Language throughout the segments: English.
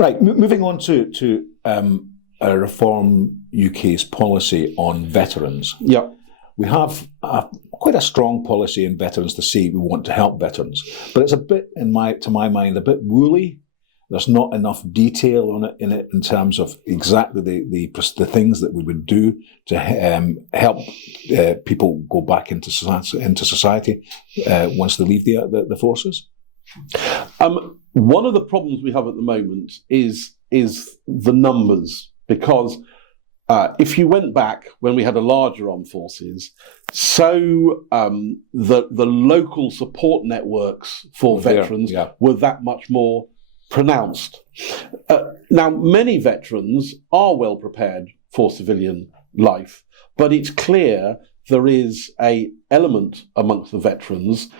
Right, moving on to Reform UK's policy on veterans. Yeah. We have quite a strong policy in veterans to say we want to help veterans, but it's a bit, to my mind, a bit woolly. There's not enough detail on it in terms of exactly the things that we would do to help people go back into society once they leave the forces. One of the problems we have at the moment is the numbers, because if you went back when we had a larger armed forces, so the local support networks for veterans were that much more pronounced. Now, many veterans are well prepared for civilian life, but it's clear there is an element amongst the veterans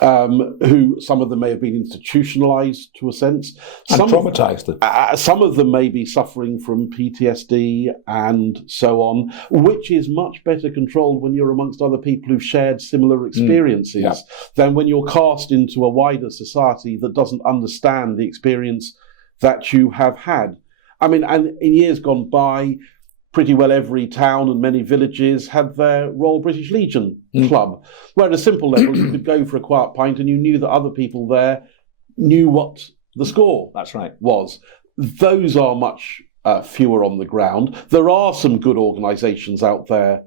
who, some of them may have been institutionalised to a sense. And traumatised. Some of them may be suffering from PTSD and so on, which is much better controlled when you're amongst other people who've shared similar experiences than when you're cast into a wider society that doesn't understand the experience that you have had. I mean, and in years gone by, pretty well every town and many villages had their Royal British Legion club, where at a simple level you could go for a quiet pint and you knew that other people there knew what the score was. Those are much fewer on the ground. There are some good organisations out there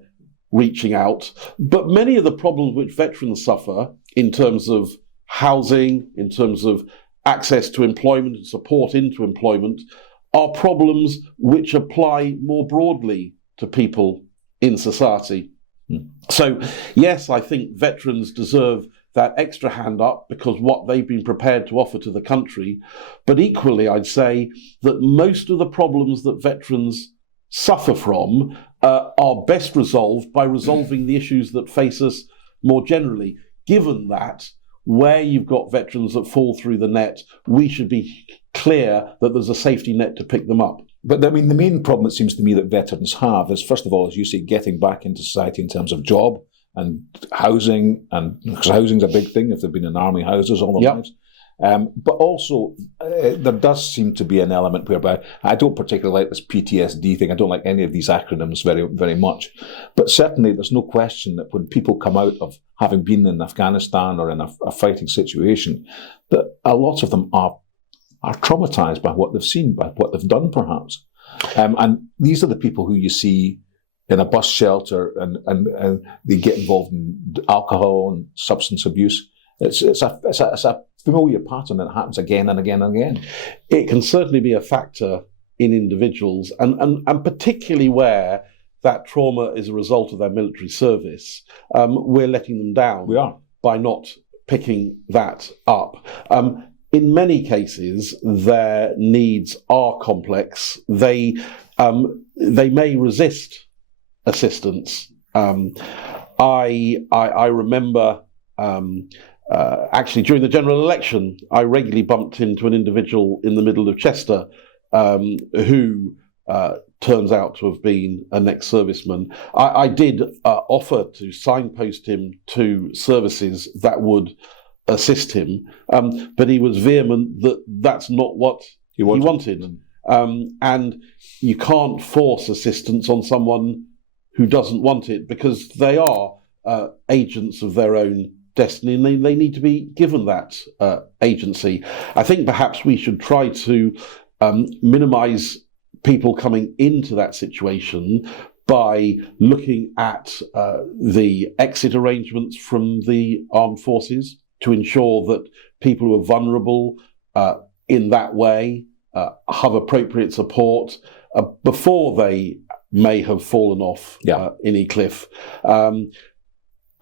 reaching out, but many of the problems which veterans suffer in terms of housing, in terms of access to employment and support into employment, are problems which apply more broadly to people in society. So, yes, I think veterans deserve that extra hand up because what they've been prepared to offer to the country. But equally, I'd say that most of the problems that veterans suffer from are best resolved by resolving the issues that face us more generally, given that where you've got veterans that fall through the net, we should be clear that there's a safety net to pick them up. But I mean, the main problem it seems to me that veterans have is, first of all, as you say, getting back into society in terms of job and housing, and because housing's a big thing if they've been in army houses all their lives. But also, there does seem to be an element whereby I don't particularly like this PTSD thing. I don't like any of these acronyms very, very much. But certainly, there's no question that when people come out of having been in Afghanistan or in a fighting situation, that a lot of them are traumatised by what they've seen, by what they've done, perhaps. And these are the people who you see in a bus shelter, and they get involved in alcohol and substance abuse. It's a familiar pattern that happens again and again and again. It can certainly be a factor in individuals, and particularly where that trauma is a result of their military service, we're letting them down. We are. By not picking that up. In many cases, their needs are complex. They may resist assistance. I remember actually during the general election, I regularly bumped into an individual in the middle of Chester who turns out to have been an ex-serviceman. I did offer to signpost him to services that would assist him, but he was vehement that that's not what he wanted. And you can't force assistance on someone who doesn't want it, because they are agents of their own destiny, and they need to be given that agency. I think perhaps we should try to minimise people coming into that situation by looking at the exit arrangements from the armed forces to ensure that people who are vulnerable in that way have appropriate support before they may have fallen off any cliff.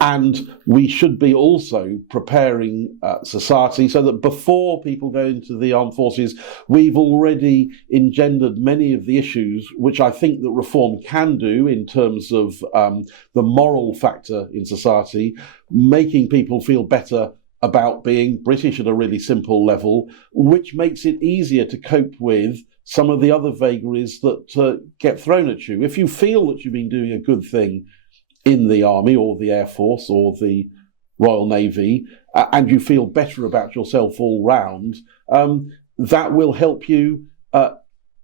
And we should be also preparing society so that before people go into the armed forces, we've already engendered many of the issues which I think that reform can do in terms of the moral factor in society, making people feel better about being British at a really simple level, which makes it easier to cope with some of the other vagaries that get thrown at you. If you feel that you've been doing a good thing in the Army or the Air Force or the Royal Navy, and you feel better about yourself all round, that will help you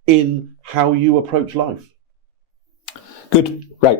in how you approach life. Good. Right.